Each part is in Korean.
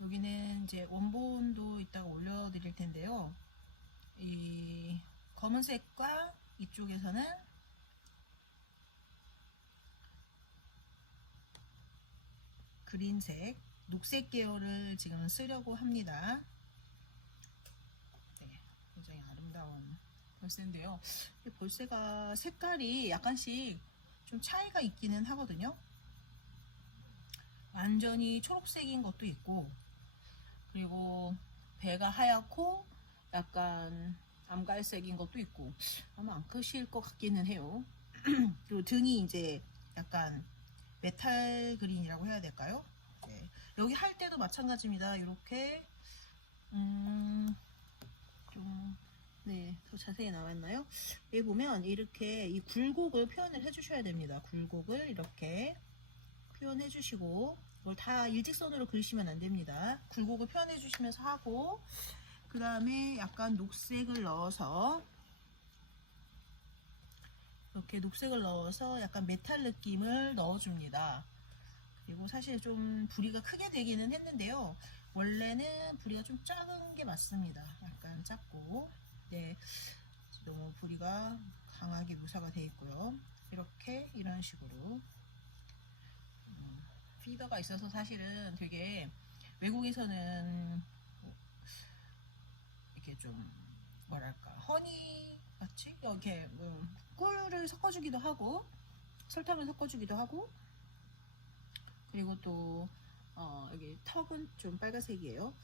여기는 이제 원본도 이따가 올려드릴 텐데요. 이 검은색과 이쪽에서는 그린색, 녹색 계열을 지금 쓰려고 합니다. 네, 굉장히 아름다운 벌새인데요. 이 벌새가 색깔이 약간씩 좀 차이가 있기는 하거든요. 완전히 초록색인 것도 있고, 그리고 배가 하얗고 약간 암갈색인 것도 있고, 아마 안 크실 것 같기는 해요. 그리고 등이 이제 약간 메탈 그린이라고 해야 될까요? 네. 여기 할 때도 마찬가지입니다. 이렇게 좀 네, 더 자세히 나왔나요? 여기 보면 이렇게 이 굴곡을 표현을 해주셔야 됩니다. 굴곡을 이렇게 표현해 주시고, 이걸 다 일직선으로 그리시면 안 됩니다. 굴곡을 표현해 주시면서 하고, 그 다음에 약간 녹색을 넣어서, 이렇게 녹색을 넣어서 약간 메탈 느낌을 넣어줍니다. 그리고 사실 좀 부리가 크게 되기는 했는데요. 원래는 부리가 좀 작은 게 맞습니다. 약간 작고, 네, 너무 부리가 강하게 묘사가 되어 있고요. 이렇게 이런 식으로 피더가 있어서 사실은 되게 외국에서는 이렇게 좀 뭐랄까 허니 같이 이렇게 꿀을 섞어주기도 하고 설탕을 섞어주기도 하고, 그리고 또 여기 턱은 좀 빨간색이에요.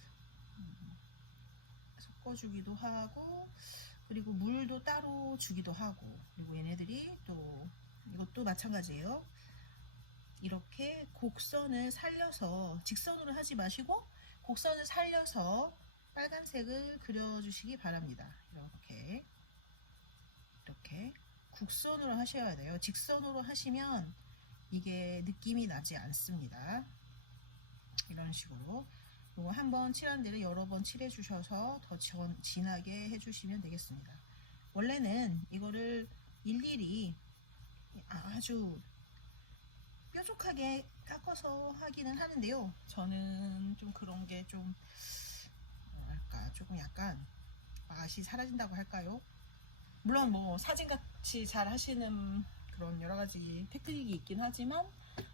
섞어주기도 하고, 그리고 물도 따로 주기도 하고, 그리고 얘네들이 또 이것도 마찬가지예요. 이렇게 곡선을 살려서 직선으로 하지 마시고 곡선을 살려서 빨간색을 그려주시기 바랍니다. 이렇게 곡선으로 하셔야 돼요. 직선으로 하시면 이게 느낌이 나지 않습니다. 이런 식으로 이거 한번 칠한 데를 여러 번 칠해 주셔서 더 진하게 해주시면 되겠습니다. 원래는 이거를 일일이 아주 뾰족하게 깎아서 하기는 하는데요. 저는 좀 그런 게 좀 뭐랄까 조금 약간 맛이 사라진다고 할까요? 물론 뭐 사진같이 잘 하시는 그런 여러 가지 테크닉이 있긴 하지만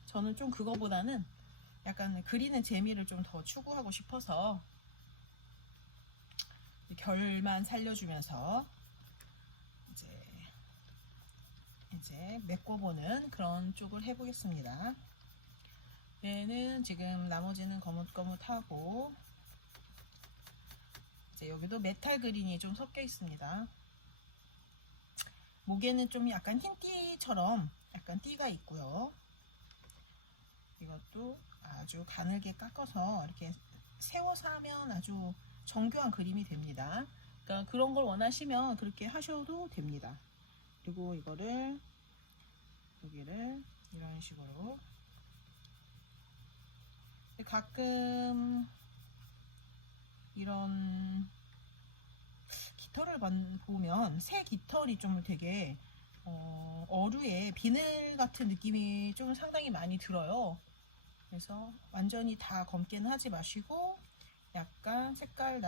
저는 좀 그거보다는 약간 그리는 재미를 좀 더 추구하고 싶어서 결만 살려주면서 이제 메꿔보는 그런 쪽을 해보겠습니다. 얘는 지금 나머지는 거뭇거뭇하고, 이제 여기도 메탈 그린이 좀 섞여 있습니다. 목에는 좀 약간 흰띠처럼 약간 띠가 있고요. 이것도 아주 가늘게 깎아서 이렇게 세워서 하면 아주 정교한 그림이 됩니다. 그러니까 그런 걸 원하시면 그렇게 하셔도 됩니다. 그리고 이거를 여기를 이런 식으로, 가끔 이런 깃털을 보면 새 깃털이 좀 되게 어류의 비늘 같은 느낌이 좀 상당히 많이 들어요. 그래서 완전히 다 검게는 하지 마시고 약간 색깔을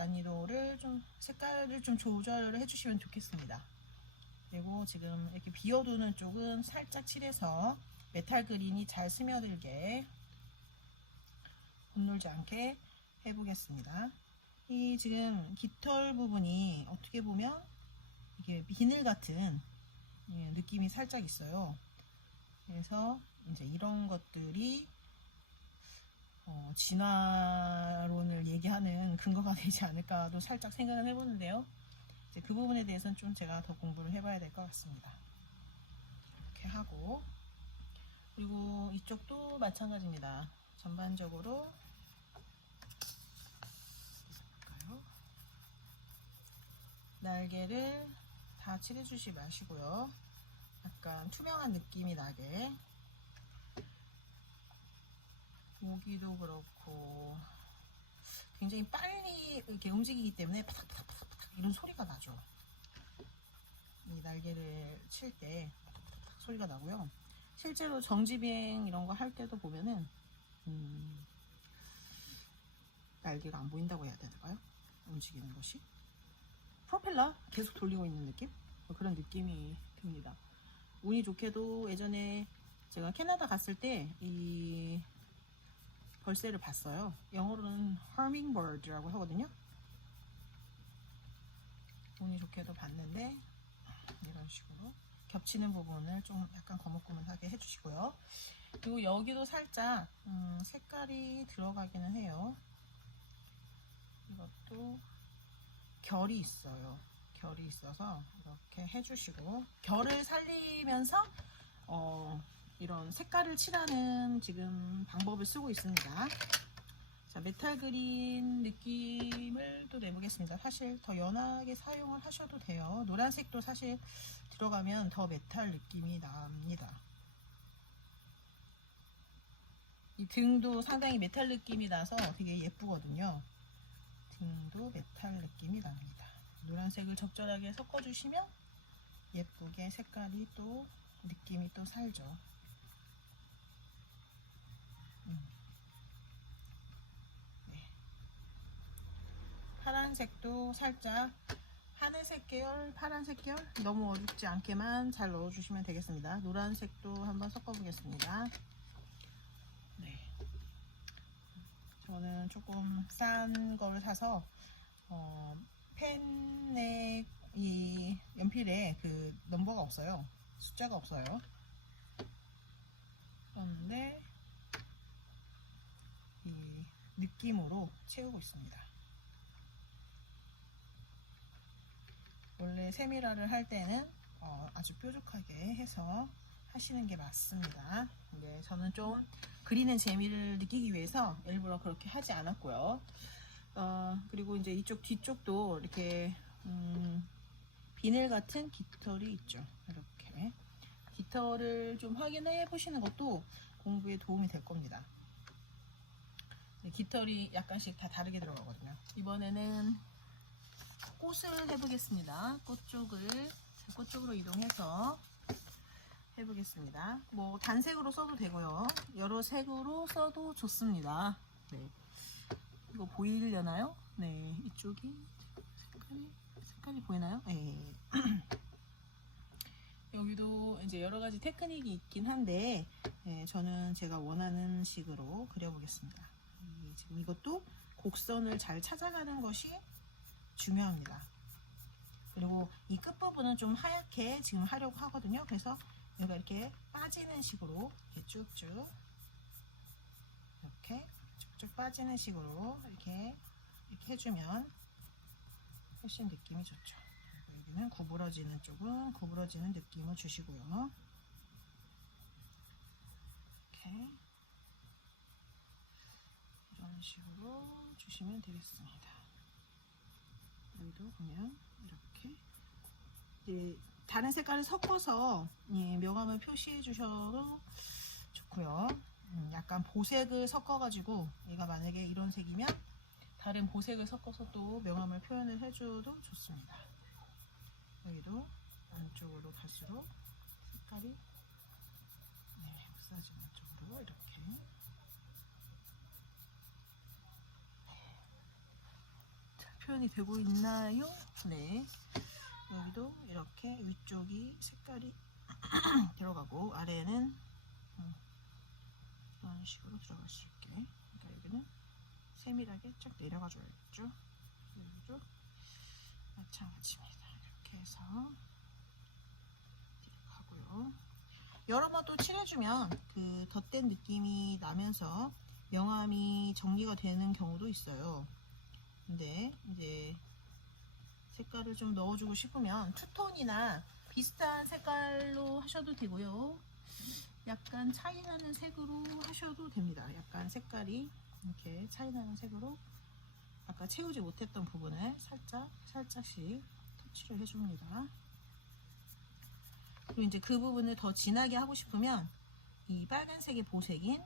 좀 조절을 해주시면 좋겠습니다. 그리고 지금 이렇게 비워두는 쪽은 살짝 칠해서 메탈 그린이 잘 스며들게 겉놀지 않게 해보겠습니다. 이 지금 깃털 부분이 어떻게 보면 이게 비늘 같은 느낌이 살짝 있어요. 그래서 이제 이런 것들이 진화론을 얘기하는 근거가 되지 않을까도 살짝 생각을 해보는데요. 이제 그 부분에 대해서는 좀 제가 더 공부를 해봐야 될 것 같습니다. 이렇게 하고, 그리고 이쪽도 마찬가지입니다. 전반적으로 날개를 다 칠해주지 마시고요. 약간 투명한 느낌이 나게, 모기도 그렇고 굉장히 빨리 이렇게 움직이기 때문에 파닥파닥파닥 이런 소리가 나죠. 이 날개를 칠 때 소리가 나고요. 실제로 정지비행 이런 거 할 때도 보면은 날개가 안 보인다고 해야 되나요? 움직이는 것이. 프로펠러 계속 돌리고 있는 느낌? 그런 느낌이 듭니다. 운이 좋게도 예전에 제가 캐나다 갔을 때 이 벌새를 봤어요. 영어로는 Hummingbird라고 하거든요. 운이 좋게도 봤는데 이런 식으로 겹치는 부분을 좀 약간 거뭇거뭇하게 해주시고요. 그리고 여기도 살짝 색깔이 들어가기는 해요. 이것도 결이 있어요. 결이 있어서 이렇게 해주시고, 결을 살리면서 이런 색깔을 칠하는 지금 방법을 쓰고 있습니다. 자, 메탈 그린 느낌을 또 내보겠습니다. 사실 더 연하게 사용을 하셔도 돼요. 노란색도 사실 들어가면 더 메탈 느낌이 납니다. 이 등도 상당히 메탈 느낌이 나서 되게 예쁘거든요. 등도 메탈 느낌이 납니다. 노란색을 적절하게 섞어주시면 예쁘게 색깔이 또 느낌이 또 살죠. 네. 파란색도 살짝 하늘색 계열, 파란색 계열 너무 어둡지 않게만 잘 넣어주시면 되겠습니다. 노란색도 한번 섞어보겠습니다. 네. 저는 조금 싼 걸 사서 펜에 이 연필에 그 넘버가 없어요. 숫자가 없어요. 그런데 이 느낌으로 채우고 있습니다. 원래 세미라를 할 때는 아주 뾰족하게 해서 하시는 게 맞습니다. 근데 저는 좀 그리는 재미를 느끼기 위해서 일부러 그렇게 하지 않았고요. 그리고 이제 이쪽 뒤쪽도 이렇게 비늘 같은 깃털이 있죠. 이렇게 깃털을 좀 확인해 보시는 것도 공부에 도움이 될 겁니다. 깃털이 약간씩 다 다르게 들어가거든요. 이번에는 꽃을 해보겠습니다. 꽃 쪽으로 이동해서 해보겠습니다. 뭐 단색으로 써도 되고요. 여러 색으로 써도 좋습니다. 네. 이거 보이려나요? 네, 이쪽이 색깔이 보이나요? 네. 여기도 이제 여러 가지 테크닉이 있긴 한데, 네, 저는 제가 원하는 식으로 그려보겠습니다. 지금 이것도 곡선을 잘 찾아가는 것이 중요합니다. 그리고 이 끝부분은 좀 하얗게 지금 하려고 하거든요. 그래서 여기가 이렇게 빠지는 식으로 이렇게 쭉쭉 이렇게 쭉쭉 빠지는 식으로 이렇게 해주면 훨씬 느낌이 좋죠. 여기는 구부러지는 쪽은 구부러지는 느낌을 주시고요. 이렇게 이런 식으로 주시면 되겠습니다. 여기도 그냥 이렇게 이제 다른 색깔을 섞어서 명암을 표시해 주셔도 좋고요. 약간 보색을 섞어 가지고 얘가 만약에 이런 색이면 다른 보색을 섞어서 또 명암을 표현을 해줘도 좋습니다. 여기도 안쪽으로 갈수록 색깔이 흑사지는 쪽으로 이렇게 표현이 되고 있나요? 네. 여기도 이렇게 위쪽이 색깔이 들어가고 아래에는 이런 식으로 들어갈 수 있게. 그러니까 여기는 세밀하게 쫙 내려가 줘야겠죠. 여기도 마찬가지입니다. 이렇게 해서 하고요. 여러 번 또 칠해주면 그 덧댄 느낌이 나면서 명암이 정리가 되는 경우도 있어요. 근데 이제 색깔을 좀 넣어주고 싶으면 투톤이나 비슷한 색깔로 하셔도 되고요. 약간 차이나는 색으로 하셔도 됩니다. 약간 색깔이 이렇게 차이나는 색으로 아까 채우지 못했던 부분을 살짝씩 터치를 해줍니다. 그리고 이제 그 부분을 더 진하게 하고 싶으면 이 빨간색의 보색인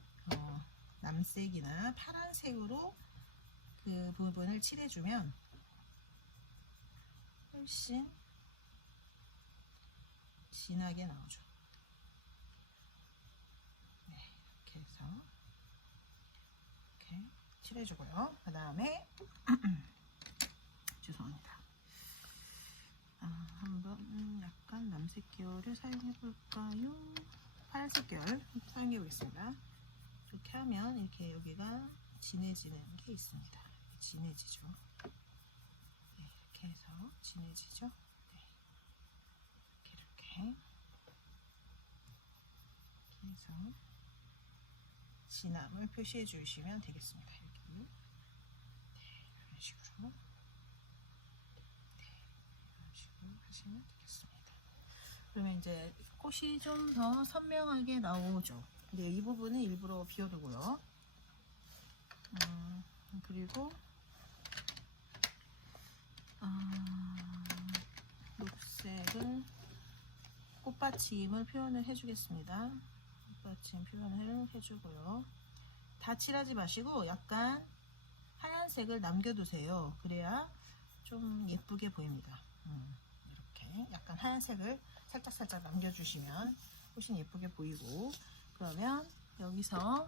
남색이나 파란색으로 그 부분을 칠해주면 훨씬 진하게 나오죠. 네, 이렇게 해서 이렇게 칠해주고요. 그 다음에 죄송합니다. 한번 약간 남색 계열을 사용해 볼까요? 파란색 계열 사용해 보겠습니다. 이렇게 하면 이렇게 여기가 진해지는 게 있습니다. 진해지죠. 네, 이렇게 해서 진해지죠. 네, 이렇게 해서 진함을 표시해 주시면 되겠습니다. 여기 네, 이런 식으로 이런 식으로 하시면 되겠습니다. 그러면 이제 꽃이 좀 더 선명하게 나오죠. 근데 이 부분은 일부러 비워두고요. 그리고 녹색은 꽃받침을 표현을 해주겠습니다. 꽃받침 표현을 해주고요. 다 칠하지 마시고 약간 하얀색을 남겨두세요. 그래야 좀 예쁘게 보입니다. 이렇게 약간 하얀색을 살짝살짝 남겨주시면 훨씬 예쁘게 보이고, 그러면 여기서